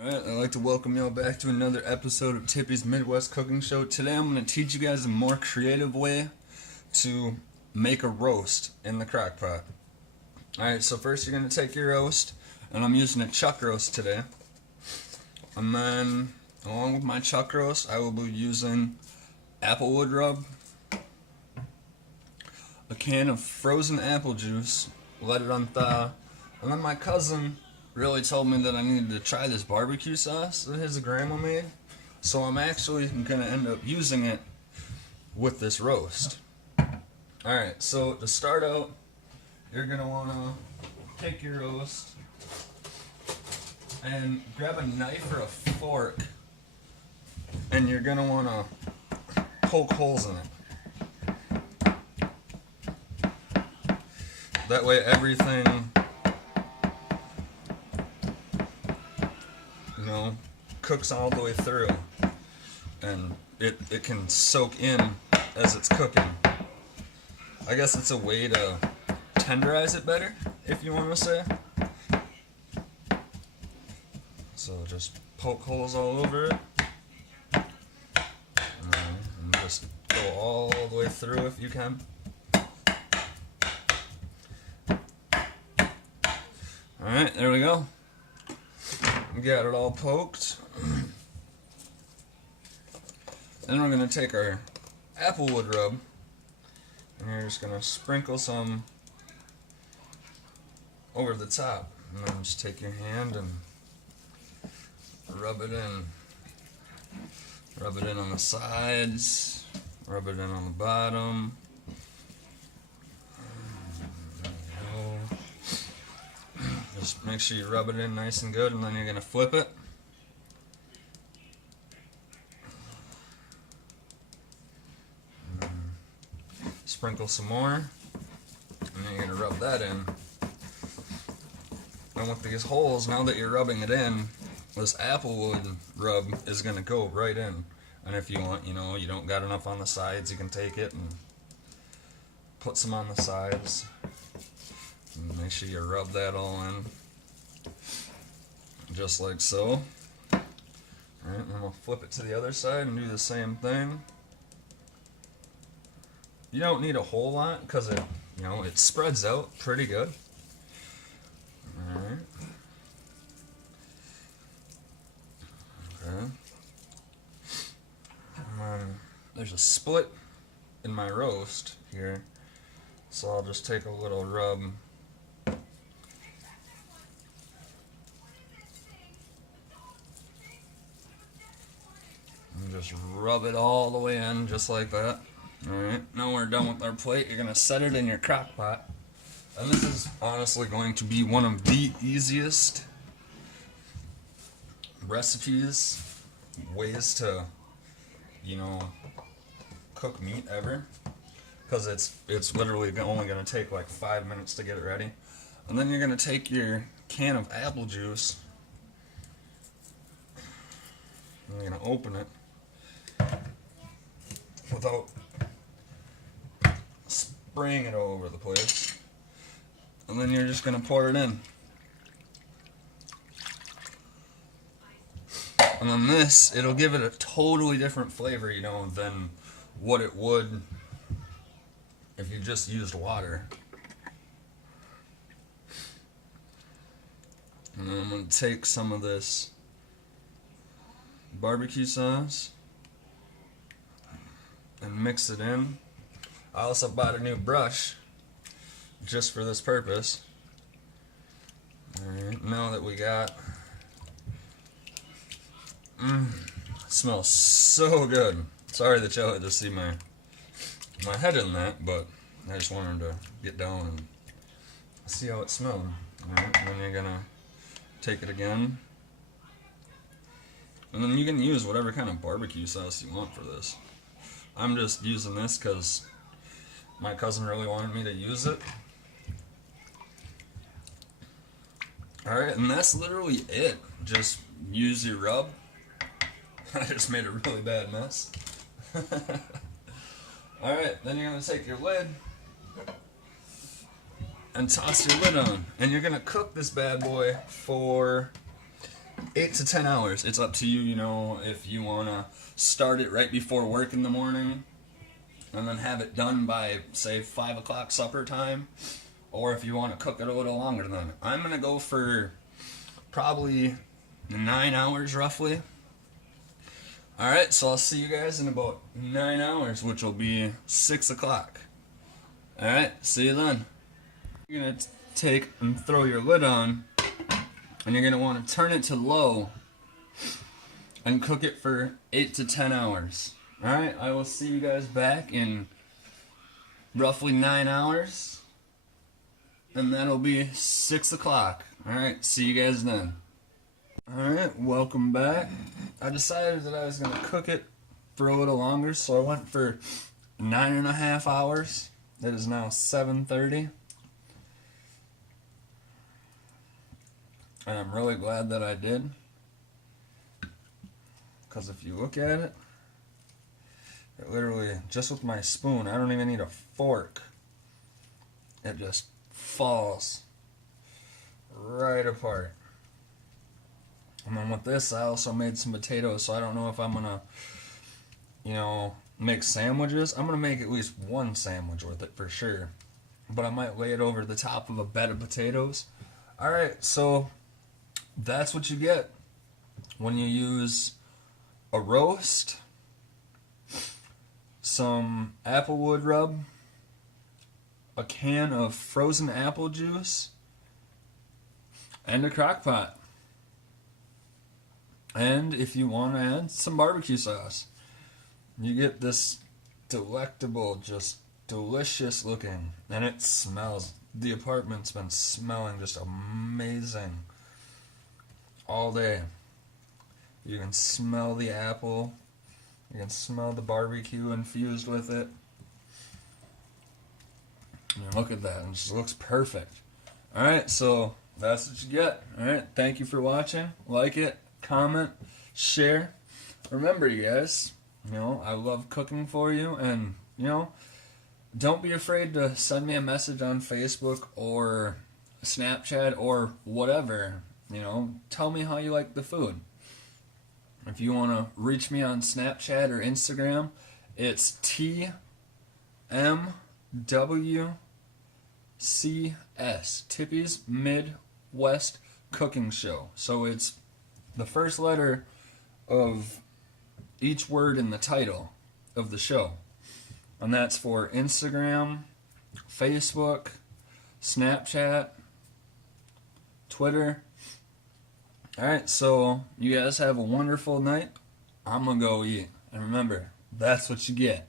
Alright, I'd like to welcome y'all back to another episode of Tippy's Midwest Cooking Show. Today I'm going to teach you guys a more creative way to make a roast in the crock pot. Alright, so first you're going to take your roast, and I'm using a chuck roast today. And then, along with my chuck roast, I will be using applewood rub, a can of frozen apple juice, let it unthaw, and then my cousin really told me that I needed to try this barbecue sauce that his grandma made. So I'm actually going to end up using it with this roast. Alright, so to start out, you're going to want to take your roast and grab a knife or a fork, and you're going to want to poke holes in it. That way everything cooks all the way through, and it can soak in as it's cooking. I guess it's a way to tenderize it better, if you want to say. So just poke holes all over it, and just go all the way through if you can. Alright, there we go. We got it all poked. Then we're going to take our applewood rub, and you're just going to sprinkle some over the top. And then just take your hand and rub it in. Rub it in on the sides, rub it in on the bottom. There we go. Just make sure you rub it in nice and good, and then you're going to flip it. Sprinkle some more, and then you're going to rub that in. And with these holes, now that you're rubbing it in, this applewood rub is going to go right in. And if you want, you don't got enough on the sides, you can take it and put some on the sides. And make sure you rub that all in, just like so. Alright, and then we'll flip it to the other side and do the same thing. You don't need a whole lot because it spreads out pretty good. Alright. Okay. And then there's a split in my roast here, so I'll just take a little rub. And just rub it all the way in, just like that. Alright, now we're done with our plate. You're going to set it in your crock pot. And this is honestly going to be one of the easiest recipes, ways to, cook meat ever. Because it's literally only going to take like 5 minutes to get it ready. And then you're going to take your can of apple juice, and you're going to open it without spraying it all over the place, and then you're just going to pour it in. And then this, it'll give it a totally different flavor, than what it would if you just used water. And then I'm going to take some of this barbecue sauce and mix it in. I also bought a new brush just for this purpose. Alright, now that we got... it smells so good. Sorry that y'all had to see my head in that, but I just wanted to get down and see how it smelled. Alright, and then you're gonna take it again. And then you can use whatever kind of barbecue sauce you want for this. I'm just using this because my cousin really wanted me to use it. Alright, and that's literally it. Just use your rub. I just made a really bad mess. Alright, then you're going to take your lid and toss your lid on. And you're going to cook this bad boy for 8 to 10 hours. It's up to you, if you want to start it right before work in the morning and then have it done by, say, 5 o'clock supper time, or if you want to cook it a little longer than that. I'm going to go for probably 9 hours roughly. Alright, so I'll see you guys in about 9 hours, which will be 6 o'clock. Alright, see you then. You're going to take and throw your lid on, and you're going to want to turn it to low and cook it for 8 to 10 hours. Alright, I will see you guys back in roughly 9 hours, and that'll be 6 o'clock. Alright, see you guys then. Alright, welcome back. I decided that I was going to cook it for a little longer, so I went for 9.5 hours. It is now 7:30. And I'm really glad that I did, because if you look at it, it literally, just with my spoon, I don't even need a fork, it just falls right apart. And then with this, I also made some potatoes, so I don't know if I'm gonna, make sandwiches. I'm gonna make at least one sandwich with it for sure, but I might lay it over the top of a bed of potatoes. Alright, so that's what you get when you use a roast, some applewood rub, a can of frozen apple juice, and a crock pot. And if you want to add some barbecue sauce, you get this delectable, just delicious looking, and it smells, the apartment's been smelling just amazing all day. You can smell the apple, you can smell the barbecue infused with it. And look at that, it just looks perfect. Alright, so that's what you get. Alright, thank you for watching. Like it, comment, share. Remember, you guys, I love cooking for you, and don't be afraid to send me a message on Facebook or Snapchat or whatever. Tell me how you like the food. If you want to reach me on Snapchat or Instagram, it's TMWCS, Tippy's Midwest Cooking Show. So it's the first letter of each word in the title of the show. And that's for Instagram, Facebook, Snapchat, Twitter. Alright, so you guys have a wonderful night. I'm gonna go eat. And remember, that's what you get.